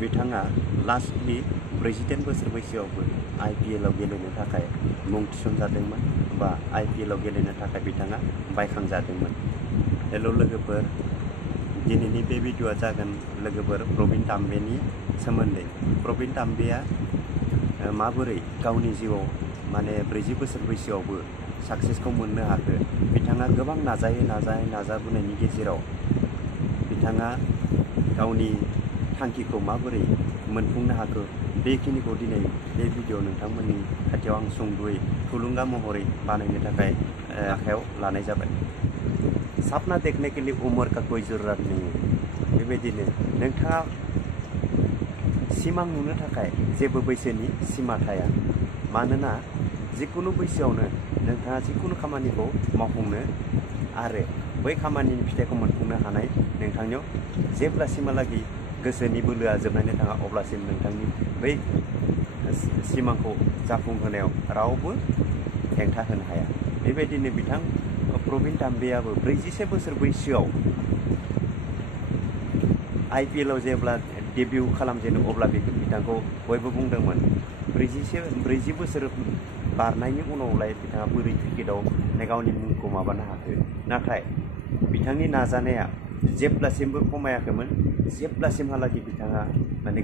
बिथाङा लास्टलि 47 बोसोर बैसोआवबो IPL आव गेलेनो थाखाय मुं थिसनजादोंमोन बा IPL आव गेलेनो थाखाय बिथाङा बायखांजादोंमोन। हेल' लोगोफोर, दिनैनि बे भिडिअ'आ जागोन लोगोफोर प्रबिन ताम्बेनि सोमोन्दै। प्रबिन ताम्बेया माबोरै गावनि जिउआव 40 बोसोर बैसोआवबो साक्सेसखौ मोननो हाखो। बिथाङा गोबां नाजाबोनायनि गेजेराव बिथाङा गावनि थांखिखौ माबोरै मोनफुंनो हाखो, बेखिनिखौ दिनै बे भिडिअ' नोंथांमोननि खाथियाव आं सुंद'यै थुलुंगा महरै बानायनो थाखाय आखायाव लानाय जाबाय। सपना देखने के लिए उम्र का कोई जरूरत नहीं है। बेबायदिनो नोंथाङा सिमां नुनो थाखाय जेबो बैसोनि सिमा थाया। मानोना जिकुनु बैसोआवनो नोंथाङा जिकुनु खामानिखौ मावफुंनो आरो बै खामानिनि फिथाइखौ मोनफुंनो हानाय नोंथांनियाव जेब्लासिमहालागै गोसोनि बोलोआ जोबनानै थाङा अब्लासिम नोंथांनि बै सिमांखौ जाफुंहोनायाव रावबो हेंथा होनो हाया। बेबायदिनो बिथां प्रबिन ताम्बेयाबो 41 बोसोर बैसोआव IPL आव जेब्ला डेब्यु खालामजेनो अब्ला बिथांखौ बयबो बुंदोंमोन 40 बोसोर बारनायनि उनावलाय बिथाङा बोरै क्रिकेटआव गावनि मुंखौ माबानो हाखो। नाथाय बिथांनि नाजानाया जेब्लासिमबो खमायाखैमोन, जेब्लासिमहालागै बिथाङा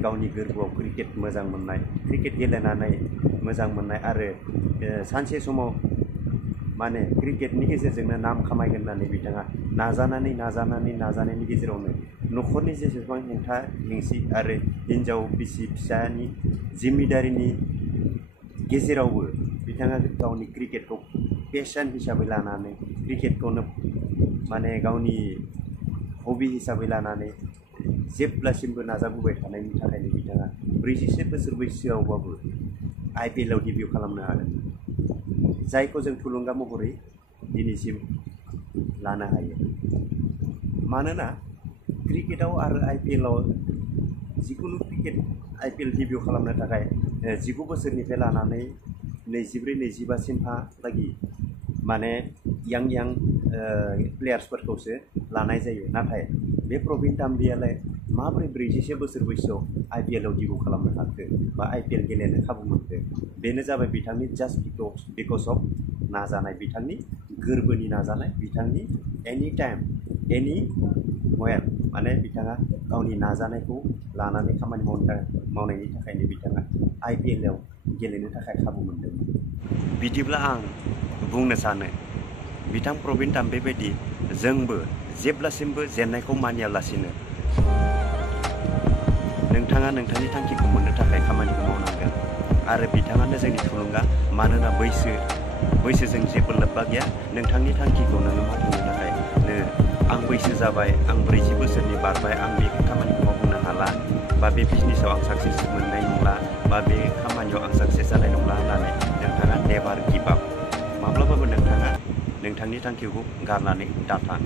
गावनि गोरबोआव क्रिकेट मोजां मोननाय, क्रिकेट गेलेनानै मोजां मोननाय आरो सानसे समाव क्रिकेटनि गेजेरजोंनो नाम खामायगोन होननानै बिथाङा नाजानायनि गेजेरावनो न'खरनि जेसेबां हेंथा हेंसि आरो हिनजाव बिसि फिसानि जिम्मेदारिनि गेजेरावबो बिथाङा गावनि क्रिकेटखौ पेशन हिसाबै लानानै, क्रिकेटखौनो गावनि हबि हिसाबै लानानै जेब्लासिमबो नाजाबोबाय थानायनि थाखायनो बिथाङा 41 बोसोर बैसोआवबाबो IPL आव डेब्यु खालामनो हादों, जायखौ जों थुलुंगा महरै दिनैसिम लानो हायो। मानोना क्रिकेटआव आरो IPL आव जिकुनु क्रिकेट IPL डेब्यु खालामनो थाखाय 19 बोसोरनिफ्राय लानानै 24-25 सिमहालागै यां प्लेयार्सफोरखौसो लानाय जायो। नाथाय बे प्रबिन ताम्बेयालाय माबोरै 41 बोसोर बैसोआव IPL आव डेब्यु खालामनो हाखो बा IPL गेलेनो खाबु मोनखो? बेनो जाबाय बिथांनि जास्ट बिकज अफ नाजानाय, बिथांनि गोरबोनि नाजानाय, बिथांनि एनि टाइम एनि वेर बिथाङा गावनि नाजानायखौ लानानै खामानि मावनायनि थाखायनो बिथाङा IPL आव गेलेनो थाखाय खाबु मोनदोंमोन। बिदिब्ला आं बुंनो सानो बिथां प्रबिन ताम्बे बायदि जोंबो जेब्लासिमबो जेननायखौ मानियालासिनो नोंथाङा नोंथांनि थांखिखौ मोननो थाखाय खामानिखौ मावनांगोन। आरो बिथाङानो जोंनि थुलुंगा, मानोना बैसोजों जेबो लोब्बा गैया। नोंथांनि थांखिखौ नोङो मावफुंनो थाखाय आं बैसो जाबाय, आं 40 बोसोरनि बारबाय, आं बे खामानिखौ मावफुंनो हाला बा बे बिजनेसाव आं साक्सेस मोननाय नंला बा बे खामानियाव आं साक्सेस जानाय नंला होननानै नोंथाङा नेभार गिभ आप। माब्लाबाबो नोंथाङा नोंथांनि थांखिखौ गारनानै दाथां।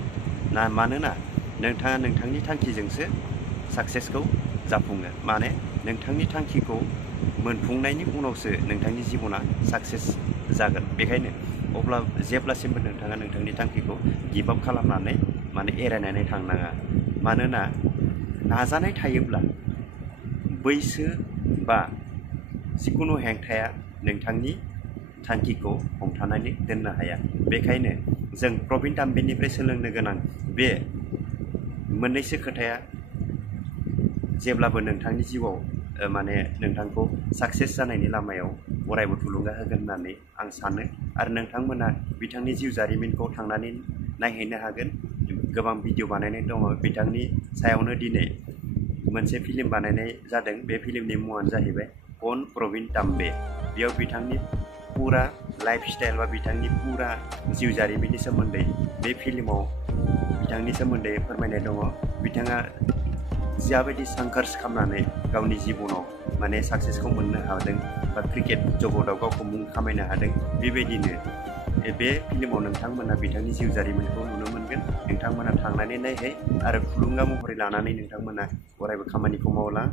मानोना नोंथाङा नोंथांनि थांखिजोंसो साक्सेसखौ जाफुङो। नोंथांनि थांखिखौ मोनफुंनायनि उनावसो नोंथांनि जिबना साक्सेस जागोन। बेखायनो जेब्लासिमबो नोंथाङा नोंथांनि थांखिखौ गिभ आप खालामनानै एरायनानै थांनाङा। मानोना नाजानाय थायोब्ला बैसो बा जिकुनु हेंथाया नोंथांनि थांखिखौ हमथानानै दोननो हाया। बेखायनो जों प्रबिन ताम्बेनिफ्राय सोलोंनो गोनां बे मोननैसो खोथाया जेब्लाबो नोंथांनि जिउआव नोंथांखौ साक्सेस जानायनि लामायाव अरायबो थुलुंगा होगोन होननानै आं सानो। आरो नोंथांमोना बिथांनि जिउ जारिमिनखौ थांनानै नायहैनो हागोन। गोबां भिडिअ बानायनाय दङ बिथांनि सायावनो। दिनै मोनसे फिल्म बानायनाय जादों, बे फिल्मनि मुङानो जाहैबाय कौन प्रबिन ताम्बे। बेयाव बिथांनि पुरा लाइफ स्टाइल बा बिथांनि पुरा जिउ जारिमिननि सोमोन्दै बे फिल्माव बिथांनि सोमोन्दै फोरमायनाय दङ। बिथाङा जाबायदि संघर्ष खालामनानै गावनि जिबनाव साक्सेसखौ मोननो हादों बा क्रिकेट जगताव गावखौ मुं खामायनो हादों, बेबायदिनो बे फिल्माव नोंथांमोना बिथांनि जिउ जारिमिनखौ नुनो मोनगोन। नोंथांमोना थांनानै नायहै आरो थुलुंगा महरै लानानै नोंथांमोना अरायबो खामानिखौ मावलां।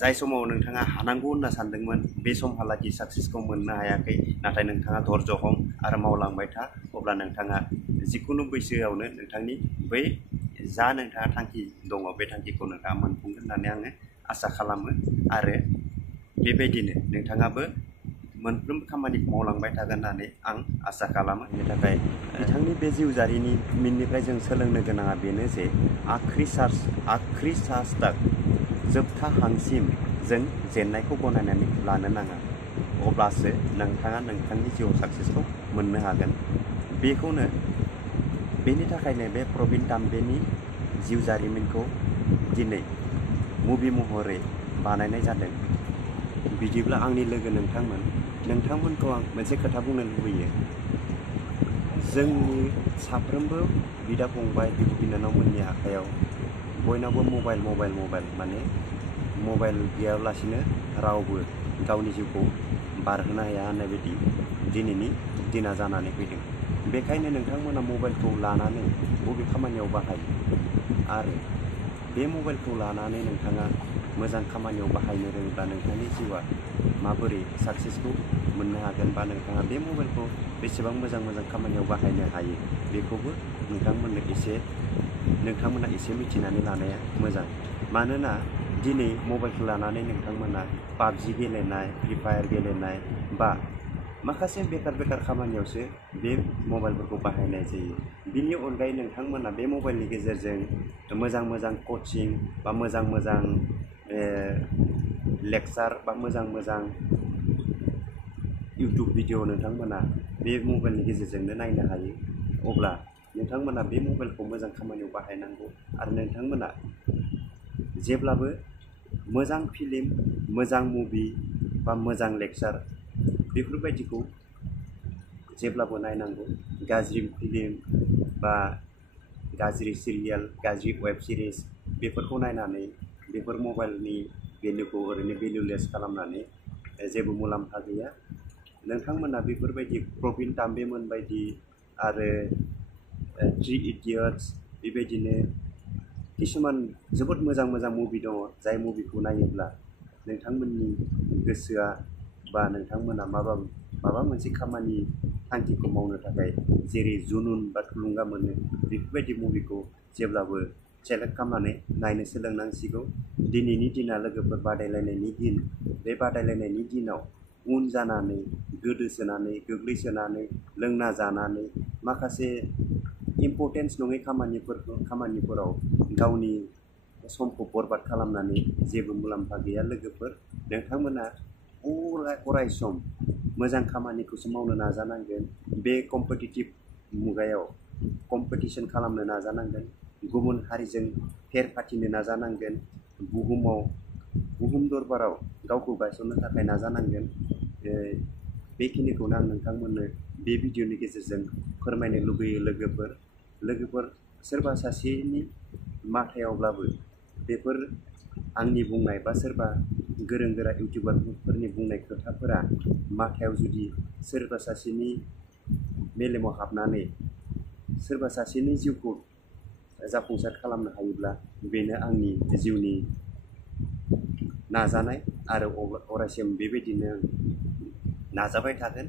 जाय समाव नोंथाङा हानांगौ होनना सानदोंमोन बे समहालागै साक्सेसखौ मोननो हायाखै, नाथाय नोंथाङा धैर्य हम आरो मावलांबाय था। अब्ला नोंथाङा जिकुनु बैसोआवनो नोंथांनि बै जा नोंथाङा थांखि दङ बे थांखिखौ नोंथाङा मोनफुंगोन होननानै आङो आसा खालामो आरो बेबायदिनो नोंथाङाबो मोनफ्रोम खामानिखौ मावलांबाय थागोन होननानै आं आसा खालामो। बेनि थाखाय बिथांनि बे जिउ जारिमिननिफ्राय जों सोलोंनो गोनाङा बेनो जे आख्रि सास्ताक जोबथा हांसिम जों जेननायखौ गनायनानै लानो नाङा, अब्लासो नोंथाङा नोंथांनि जिउआव साक्सेसखौ मोननो हागोन। बेनि थाखायनो बे प्रबिन ताम्बेनि जिउ जारिमिनखौ दिनै मुभि महरै बानायनाय जादों। बिदिब्ला आंनि लोगो नोंथांमोनखौ आं मोनसे खोथा बुंनो लुबैयो। जोंनि साफ्रोमबो बिदा फंबाय बिब' बिनानावमोननि आखायाव बयनावबो मबाइल माने मबाइल गैयालासिनो रावबो गावनि जिउखौ बारहोनो हाया होननाय बायदि दिनैनि दिना जानानै फैदों। बेखायनो नोंथांमोना मबाइलखौ लानानै बबे खामानियाव बाहायो आरो बे मबाइलखौ लानानै नोंथाङा मोजां खामानियाव बाहायनो रोङोब्ला नोंथांनि जिउआ माबोरै साक्सेसखौ मोननो हागोन, बा नोंथाङा बे मबाइलखौ बेसेबां मोजां खामानियाव बाहायनो हायो बेखौबो नोंथांमोना एसे मिथिनानै लानाया मोजां। मानोना दिनै मबाइलखौ लानानै नोंथांमोना पाबजि गेलेनाय, फ्रि फायार गेलेनाय बा माखासे बेकार खामानियावसो बे मबाइलफोरखौ बाहायनाय जायो। बिनि अनगायै नोंथांमोना बे मबाइलनि गेजेरजों मोजां कचिं बा मोजां लेक्सार बा मोजां इउटुब भिडिअ नोंथांमोना बे मबाइलनि गेजेरजोंनो नायनो हायो। अब्ला नोंथांमोना बे मबाइलखौ मोजां खामानियाव बाहायनांगौ आरो नोंथांमोना जेब्लाबो मोजां फिल्म, मोजां मुभि बा मोजां लेक्सार बेफोरबायदिखौ जेब्लाबो नायनांगौ। गाज्रि फिल्म बा गाज्रि सिरियाल, गाज्रि वेब सिरिज बेफोरखौ नायनानै बेफोर मबाइलनि भेलुखौ ओरैनो भेलुलेस खालामनानै जेबो मुलाम्फा गैया। नोंथांमोना बेफोरबायदि प्रबिन ताम्बेमोन बायदि आरो थ्रि इडियट्स बेबायदिनो किसुमान जोबोद मोजां मुभि दङ, जाय मुभिखौ नायोब्ला नोंथांमोननि गोसोआ बा नोंथांमोना माबा मोनसे खामानि थांखिखौ मावनो थाखाय जेरै जुनुन बा थुलुंगा मोनो, बेफोरबायदि मुभिखौ जेब्लाबो सेलेक्ट खालामनानै नायनो सोलोंनांसिगौ। दिनैनि दिना लोगोफोर बादायलायनायनि दिन। बे बादायलायनायनि दिनाव उन जानानै, गोदोसोनानै, गोग्लैसोनानै, लोंना जानानै माखासे इम्परटेन्स नङै खामानिफोराव गावनि समखौ बरबाद खालामनानै जेबो मुलाम्फा गैया। लोगोफोर, नोंथांमोना अराय सम मोजां खामानिखौसो मावनो नाजानांगोन। बे कम्पिटिटिभ मुगायाव कम्पिटिसन खालामनो नाजानांगोन, गुबुन हारिजों फेर फाथिनो नाजानांगोन, बुहुम दरबाराव गावखौ गायसननो थाखाय नाजानांगोन। बेखिनिखौनो आं नोंथांमोननो बे भिडिअनि गेजेरजों फोरमायनो लुबैयो। लोगोफोर सोरबा सासेनि माथायावब्लाबो बेफोर आंनि बुंनाय बा सोरबा गोरों गोरा इउटिउबारफोरनि बुंनाय खोथाफोरा माथायाव जुदि सोरबा सासेनि मेलेमाव हाबनानै सोरबा सासेनि जिउखौ जाफुंसार खालामनो हायोब्ला बेनो आंनि जिउनि नाजानाय आरो अरायसम बेबायदिनो नाजाबाय थागोन।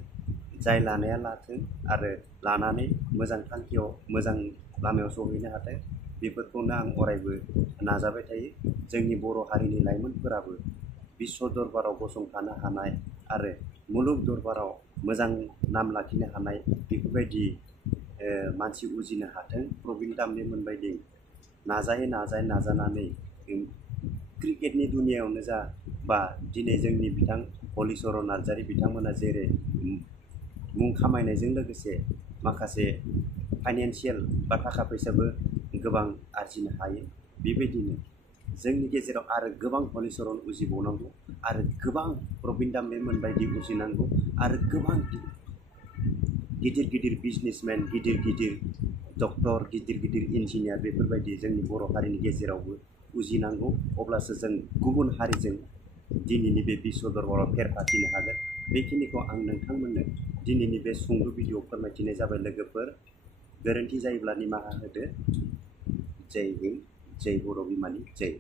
जाय लानाया लाथों आरो लानानै मोजां थांखियाव, मोजां लामायाव सहैनो हाथों, बेफोरखौनो आं अरायबो नाजाबाय थायो। जोंनि बर' हारिनि लाइमोनफोराबो बिश्व दरबाराव गसंथानो हानाय आरो मुलुग दरबाराव मोजां नाम लाखिनो हानाय बेफोरबायदि मानसि उजिनो हाथों। प्रबिन ताम्बेमोन बायदि नाजानानै क्रिकेटनि दुनियायावनो जा बा दिनै जोंनि बिथां हलिचरन नार्जारी बिथांमोना जेरै मुं खामायनायजों लोगोसे माखासे फाइनान्सियेल बा थाखा फैसाबो गोबां आरजिनो हायो, बेबायदिनो जोंनि गेजेराव आरो गोबां हलिचरन उजिबावनांगौ आरो गोबां प्रबिन ताम्बेमोन बायदि उजिनांगौ आरो गोबां गिदिर बिजनेसमेन, गिदिर डक्टर, गिदिर इन्जिनियार बेफोरबायदि जोंनि बर' हारिनि गेजेरावबो उजिनांगौ। अब्लासो जों गुबुन हारिजों दिनैनि बे बिश्व दरबाराव फेर फाथिनो हागोन। बेखिनिखौ आं नोंथांमोननो दिनैनि बे सुंद' भिडिअ फोरमायथिनाय जाबाय। लोगोफोर, गोरोन्थि जायोब्ला निमाहा होदो। जय हिन्द, जय बर' बिमानि जय।